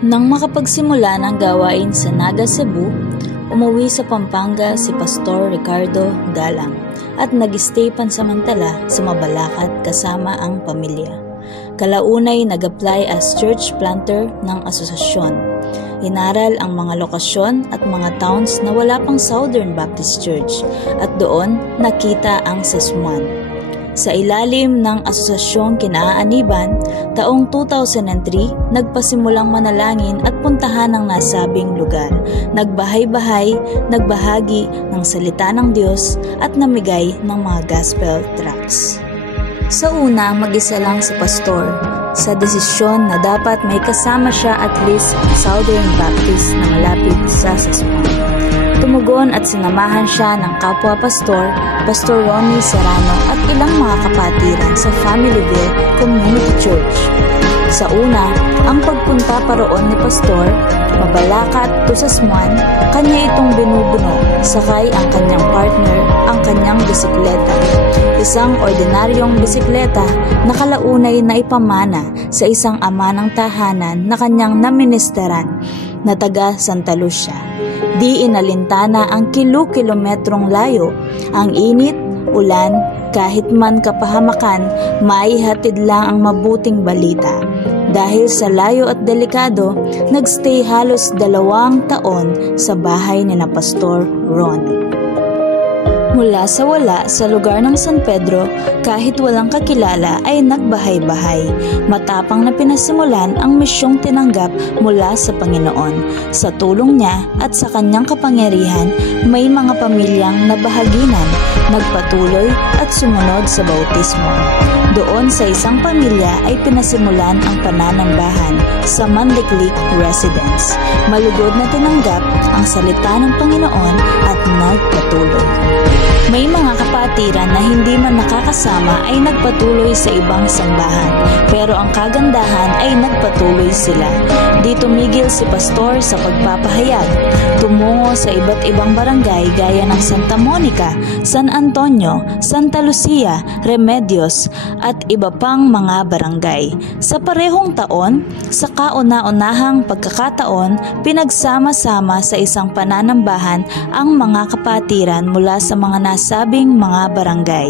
Nang makapagsimula ng gawain sa Naga Cebu, umuwi sa Pampanga si Pastor Ricardo Galang at nag-stay pansamantala sa Mabalacat kasama ang pamilya. Kalaunay nag-apply as church planter ng asosasyon. Inaral ang mga lokasyon at mga towns na wala pang Southern Baptist Church at doon nakita ang sasmuan. Sa ilalim ng Asosasyong Kinaaniban, taong 2003, nagpasimulang manalangin at puntahan ang nasabing lugar. Nagbahagi ng salita ng Diyos at namigay ng mga gospel tracts. Sa una, mag-isa lang si pastor sa desisyon na dapat may kasama siya at least Southern Baptist na malapit sa sasmuan. Tumugon at sinamahan siya ng kapwa-pastor, Pastor Ronnie Serrano at ilang mga kapatiran sa Familyville Community Church. Sa una, ang pagpunta paroon ni Pastor, Mabalacat to Sasmuan, kanya itong binubuno, sakay ang kanyang partner, ang kanyang bisikleta. Isang ordinaryong bisikleta na kalaunay na ipamana sa isang ama ng tahanan na kanyang naministeran na taga Santa Lucia. Di inalintana ang kilometrong layo, ang init, ulan, kahit man kapahamakan, maihatid lang ang mabuting balita. Dahil sa layo at delikado, nagstay halos 2 taon sa bahay ni na Pastor Ronnie. Mula sa wala sa lugar ng San Pedro, kahit walang kakilala ay nagbahay-bahay. Matapang na pinasimulan ang misyong tinanggap mula sa Panginoon. Sa tulong niya at sa kanyang kapangyarihan, may mga pamilyang nabahaginan, nagpatuloy at sumunod sa bautismo. Doon sa isang pamilya ay pinasimulan ang pananambahan sa Manliklik Residence. Malugod na tinanggap ang salita ng Panginoon at nagpatuloy. May mga kapatiran na hindi man nakakasama ay nagpatuloy sa ibang sambahan, pero ang kagandahan ay nagpatuloy sila. Di tumigil si pastor sa pagpapahayag. Tumungo sa iba't ibang barangay gaya ng Santa Monica, San Antonio, Santa Lucia, Remedios at iba pang mga barangay. Sa parehong taon, sa kauna-unahang pagkakataon, pinagsama-sama sa isang pananambahan ang mga kapatiran mula sa mga nasabing mga barangay.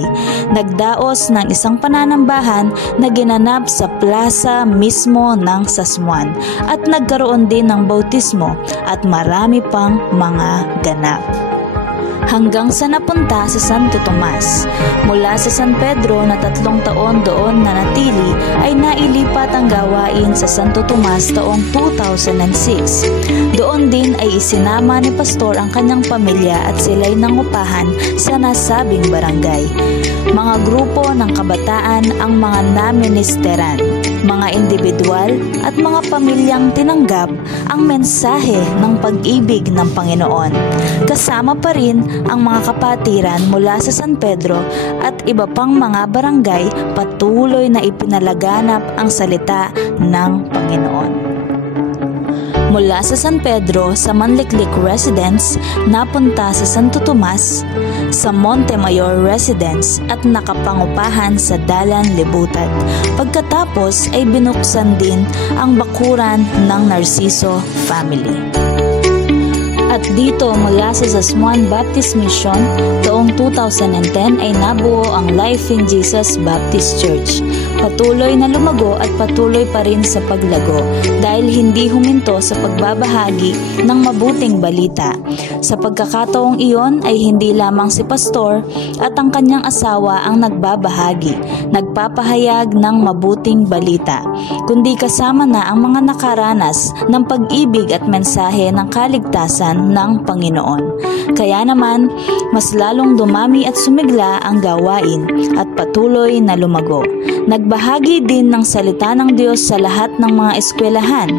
Nagdaos ng isang pananambahan na ginanap sa plaza mismo ng Sasmuan at nagkaroon din ng bautismo at marami pang mga ganap. Hanggang sa napunta sa Santo Tomas. Mula sa San Pedro na 3 taon doon na natili ay nailipat ang gawain sa Santo Tomas taong 2006. Doon din ay isinama ni pastor ang kanyang pamilya at sila'y nangupahan sa nasabing barangay. Mga grupo ng kabataan ang mga naministeran, mga individual at mga pamilyang tinanggap ang mensahe ng pag-ibig ng Panginoon. Kasama pa rin ang mga kapatiran mula sa San Pedro at iba pang mga barangay patuloy na ipinalaganap ang salita ng Panginoon. Mula sa San Pedro sa Manliklik Residence, napunta sa Santo Tomas, sa Montemayor Residence at nakapangupahan sa Dalan Libutat. Pagkatapos ay binuksan din ang bakuran ng Narciso Family. At dito mula sa Sasmuan Baptist Mission, taong 2010 ay nabuo ang Life in Jesus Baptist Church. Patuloy na lumago at patuloy pa rin sa paglago dahil hindi huminto sa pagbabahagi ng mabuting balita. Sa pagkakataong iyon ay hindi lamang si pastor at ang kanyang asawa ang nagbabahagi, nagpapahayag ng mabuting balita, kundi kasama na ang mga nakaranas ng pag-ibig at mensahe ng kaligtasan ng Panginoon. Kaya naman, mas lalong dumami at sumigla ang gawain at patuloy na lumago. Nagbahagi din ng salita ng Diyos sa lahat ng mga eskwelahan,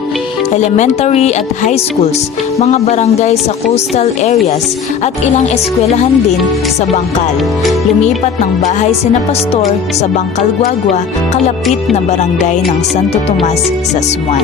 elementary at high schools, mga barangay sa coastal areas at ilang eskwelahan din sa Bangkal. Lumipat ng bahay sina pastor sa Bangkal Guagua, kalapit na barangay ng Santo Tomas, Sasmuan.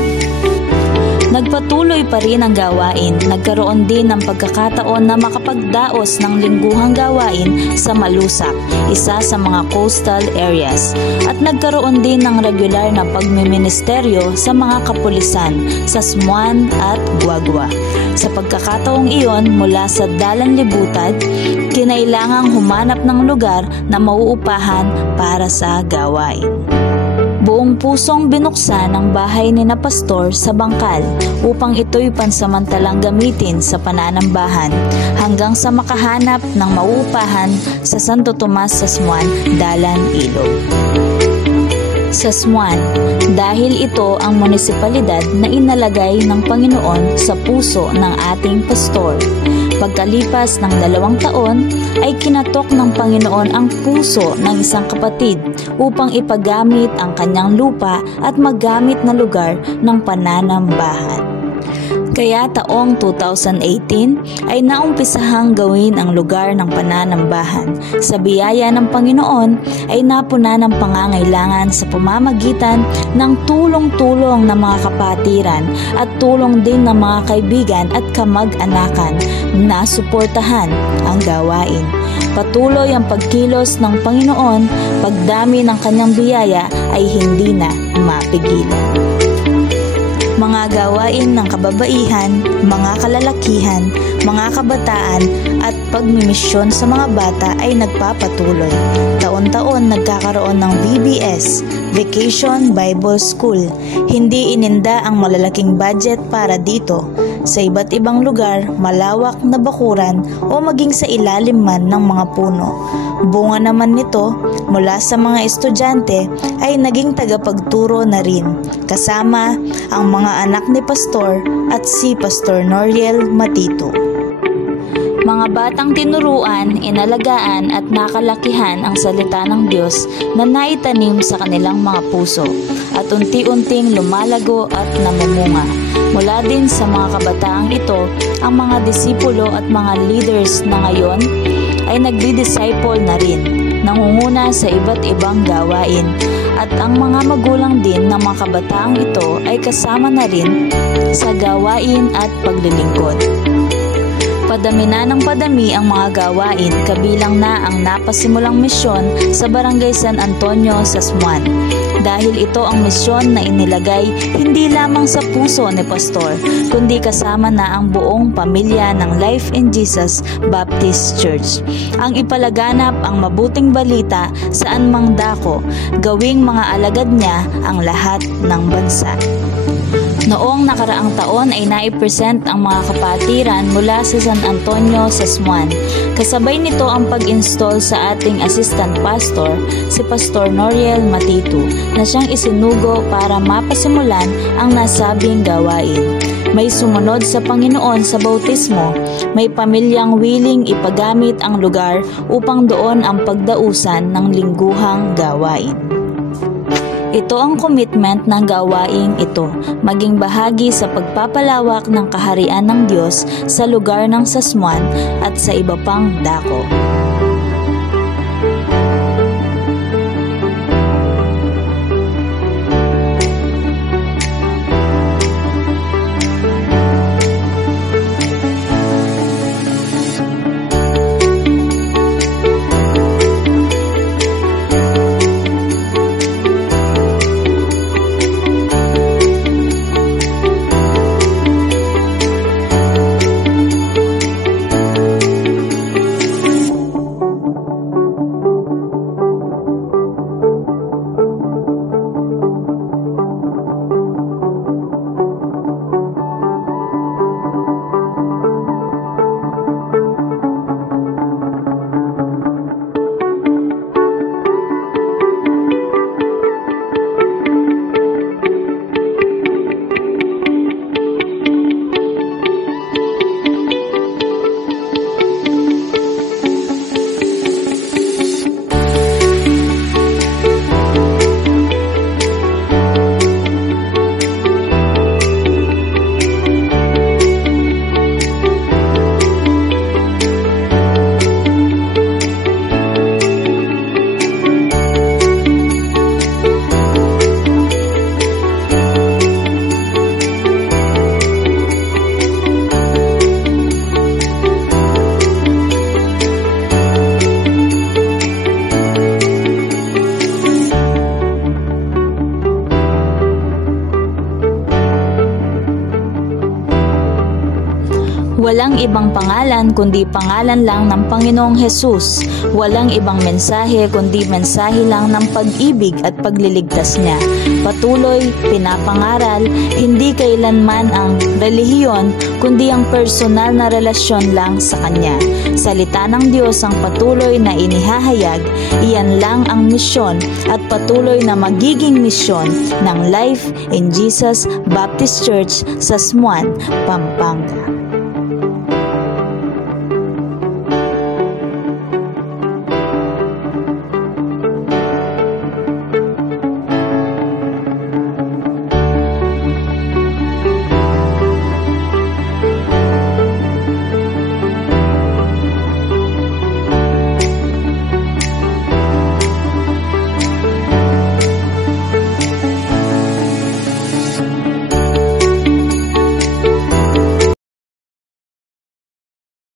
Nagpatuloy pa rin ang gawain. Nagkaroon din ng pagkakataon na makapagdaos ng lingguhang gawain sa Malusak, isa sa mga coastal areas. At nagkaroon din ng regular na pagmiministeryo sa mga kapulisan sa Smuan at Guagua. Sa pagkakataong iyon, mula sa Dalan Libutad, kinailangang humanap ng lugar na mauupahan para sa gawain. Buong pusong binuksan ang bahay ni na Pastor sa Bangkal upang ito'y pansamantalang gamitin sa pananambahan hanggang sa makahanap ng mauupahan sa Santo Tomas sa Smuan, Dalan, Ilog. Sa Smuan, dahil ito ang munisipalidad na inalagay ng Panginoon sa puso ng ating pastor. Pagkalipas ng 2 taon ay kinatok ng Panginoon ang puso ng isang kapatid upang ipagamit ang kanyang lupa at maggamit na lugar ng pananambahan. Kaya taong 2018 ay naumpisahang gawin ang lugar ng pananambahan. Sa biyaya ng Panginoon ay napuna ng pangangailangan sa pamamagitan ng tulong-tulong ng mga kapatiran at tulong din ng mga kaibigan at kamag-anakan na suportahan ang gawain. Patuloy ang pagkilos ng Panginoon, pagdami ng kanyang biyaya ay hindi na mapigilan. Mga gawain ng kababaihan, mga kalalakihan, mga kabataan at pagmimisyon sa mga bata ay nagpapatuloy. Taon-taon nagkakaroon ng VBS, Vacation Bible School. Hindi ininda ang malalaking budget para dito. Sa iba't ibang lugar, malawak na bakuran o maging sa ilalim man ng mga puno. Bunga naman nito, mula sa mga estudyante ay naging tagapagturo na rin, kasama ang mga anak ni Pastor at si Pastor Noriel Matito. Mga batang tinuruan, inalagaan at nakalakihan ang salita ng Diyos na naitanim sa kanilang mga puso at unti-unting lumalago at namumunga. Mula din sa mga kabataang ito, ang mga disipulo at mga leaders na ngayon ay nagdi-disciple na rin, nangunguna sa iba't ibang gawain, at ang mga magulang din ng mga kabataang ito ay kasama na rin sa gawain at paglilingkod. Padami na ng padami ang mga gawain, kabilang na ang napasimulang misyon sa Barangay San Antonio sa Smuan. Dahil ito ang misyon na inilagay hindi lamang sa puso ni Pastor, kundi kasama na ang buong pamilya ng Life in Jesus Baptist Church. Ang ipalaganap ang mabuting balita saan mang dako, gawing mga alagad niya ang lahat ng bansa. Noong nakaraang taon ay naipresent ang mga kapatiran mula sa San Antonio sa Smuan. Kasabay nito ang pag-install sa ating assistant pastor, si Pastor Noriel Matito, na siyang isinugo para mapasimulan ang nasabing gawain. May sumunod sa Panginoon sa bautismo, may pamilyang willing ipagamit ang lugar upang doon ang pagdausan ng lingguhang gawain. Ito ang commitment ng gawaing ito, maging bahagi sa pagpapalawak ng kaharian ng Diyos sa lugar ng Sasmuan at sa iba pang dako. Walang ibang pangalan kundi pangalan lang ng Panginoong Hesus. Walang ibang mensahe kundi mensahe lang ng pag-ibig at pagliligtas niya. Patuloy, pinapangaral, hindi kailanman ang relihiyon kundi ang personal na relasyon lang sa Kanya. Salita ng Diyos ang patuloy na inihahayag, iyan lang ang misyon at patuloy na magiging misyon ng Life in Jesus Baptist Church sa Smuan, Pampanga.